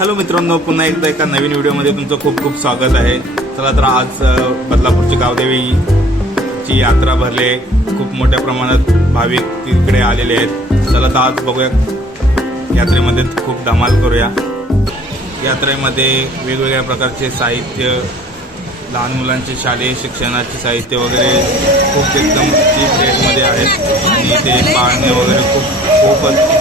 Hello मित्रांनो, पुन्हा एकदा एका नवीन व्हिडिओमध्ये तुमचं खूप खूप स्वागत आहे. चला तर आज बदलापूरची गावदेवीची यात्रा भरले, खूप मोठ्या प्रमाणात भाविक तिकडे आलेले आहेत. चला तर आज बघूया, यात्रेमध्ये खूप धमाल करूया. यात्रेमध्ये वेगवेगळ्या प्रकारचे साहित्य, लहान मुलांचे शालेय शिक्षणाचे साहित्य वगैरे खूप एकदम चीप रेटमध्ये आहेत आणि ते पाळणे वगैरे खूपच आहेत.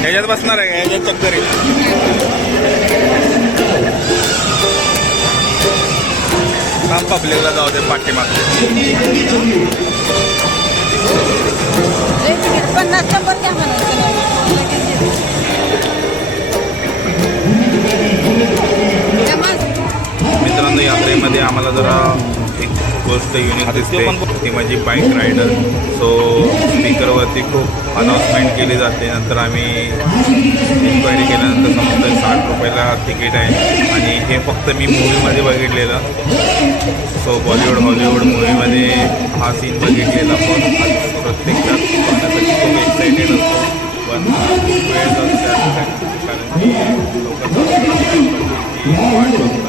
ह्याच्यात बसणार आहे का? ह्याच्यात चक्कर आहे. काम पब्लिकला जाऊ दे, पाठीमागले 50-100 द्या म्हणायचं. मित्रांनो, यात्रेमध्ये आम्हाला जरा एक गोष्ट युनिक दिसते, ती माझी बाईक रायडर. सो स्पीकरवरती खूप अनाऊन्समेंट केली जाते. नंतर आम्ही इन्क्वायरी केल्यानंतर समजतं 60 रुपयाला तिकीट आहे आणि हे फक्त मी मूवीमध्ये बघितलेलं. सो बॉलिवूड हॉलिवूड मूवीमध्ये हा सीन बघितलेला, पण प्रत्यक्षात पाहण्यासाठी खूप एक्सायटेड असतो. पण वेळ जातो त्यासाठी, कारण की लोक वाट बघतात.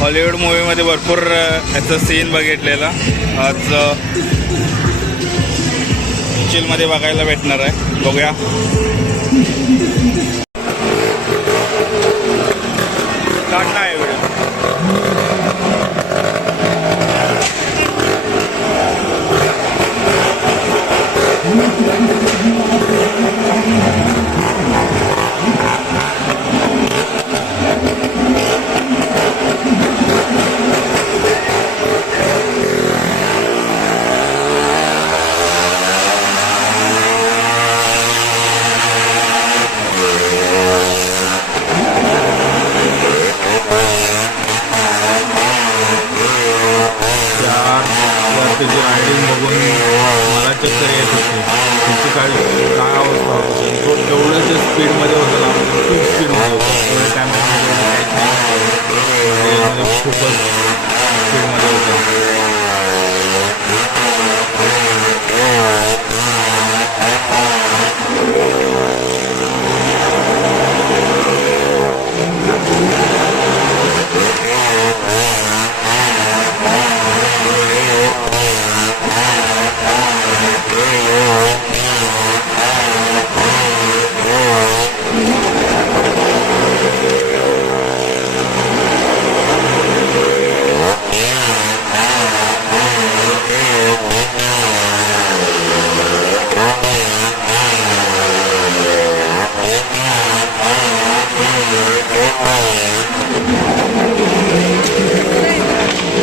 हॉलिवूड मूवीमध्ये भरपूर याचा सीन बघितलेला आज चिलमध्ये बघायला भेटणार आहे. बघूया. काढणार आहे व्हिडिओ. त्याची रायडिंग बघून मला चक्कर येत होती. त्याची काय अवस्था होती. तो तेवढ्याच्या स्पीडमध्ये होता ना, खूप स्पीडमध्ये होता. तेवढ्या कॅमेऱ्यामध्ये खूपच स्पीडमध्ये होता.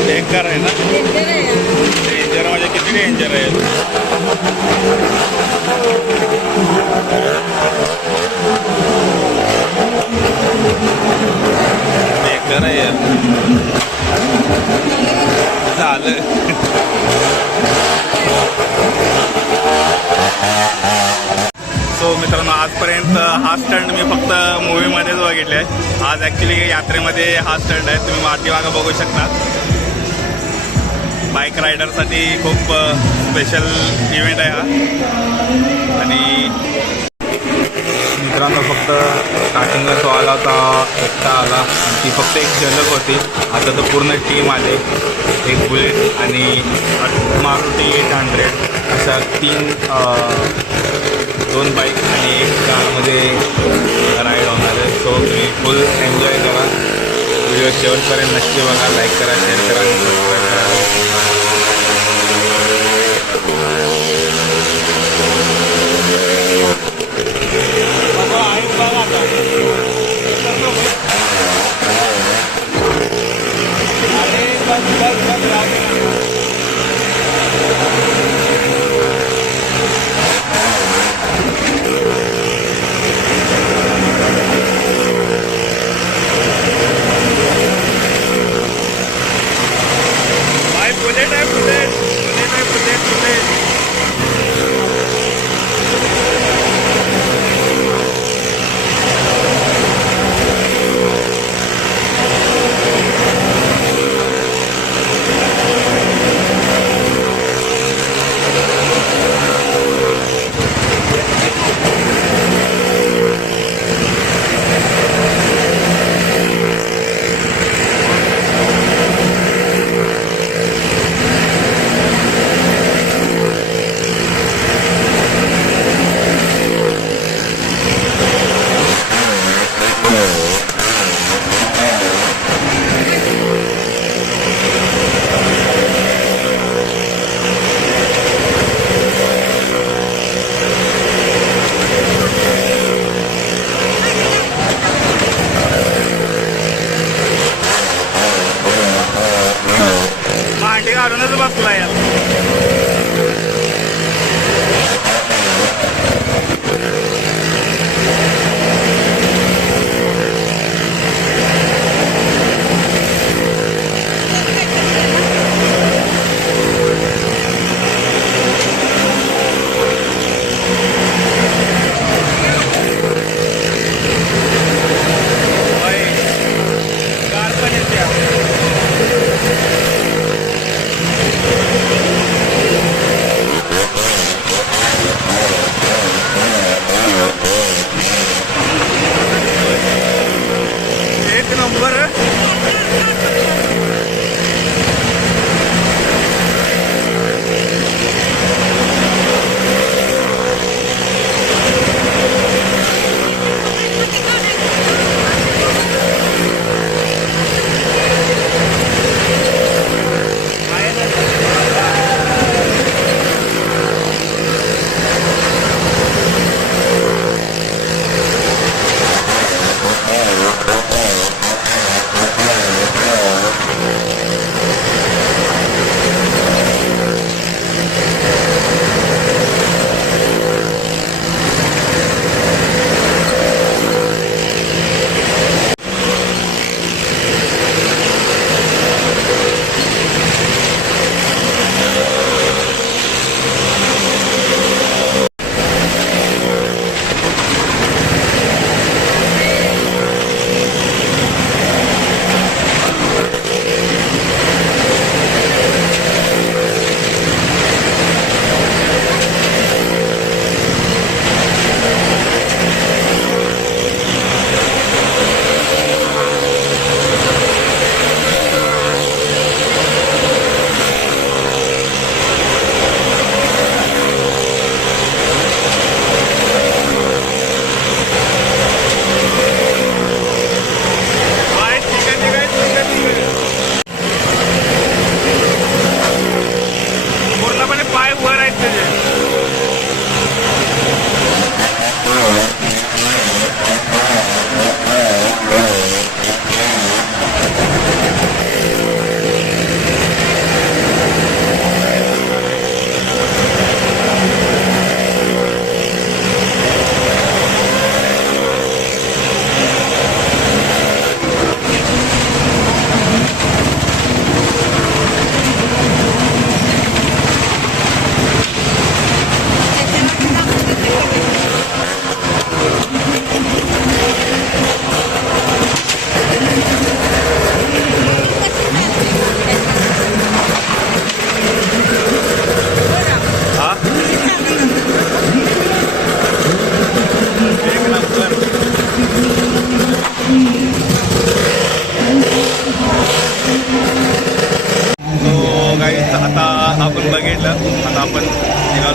डेंजर आहे ना, डेंजर म्हणजे किती डेंजर आहे. बेकार आहे यार. झालं. सो मित्रांनो, आजपर्यंत हा स्टंट मी फक्त मूवीमध्येच बघितले आहे. आज ॲक्च्युली यात्रेमध्ये हा स्टंट आहे. तुम्ही पाठीमागं बघू शकता. बाईक रायडरसाठी खूप स्पेशल इव्हेंट आहे हा. आणि मित्रांनो फक्त स्टार्टिंगला तो आला होता, एकटा आला आणि ती फक्त एक झलक होती. आता तो पूर्ण टीम आले, एक बुलेट आणि मारुती 800 अशा 2 बाईक आणि एक कारमध्ये राईड होणार आहे. सो तुम्ही फुल एन्जॉय करा. व्हिडिओ शेवटपर्यंत नक्की बघा, लाईक करा, शेअर करा आणि सबस्क्राईब करा.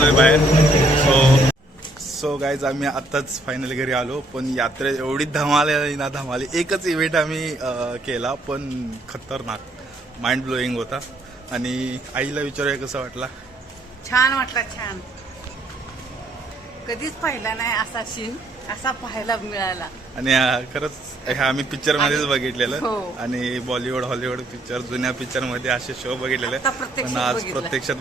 निघालोय बाहेर. सो गाईज आम्ही आत्ताच फायनली घरी आलो. पण यात्रेत एवढी धमाल आहे ना, धमाल. एकच इव्हेंट आम्ही केला पण खतरनाक माइंड ब्लोईंग होता. आणि आईला विचारूया कसं वाटला. छान वाटला, छान. कधीच पाहिला नाही असा सीन, असा पाहायला मिळाला. आणि खरंच हे आम्ही पिक्चर मध्येच बघितलेलं. हो. आणि बॉलिवूड हॉलिवूड पिक्चर जुन्या पिक्चर मध्ये असे शो बघितलेले आता प्रत्यक्षात पण आज बघितलं. प्रत्यक्षात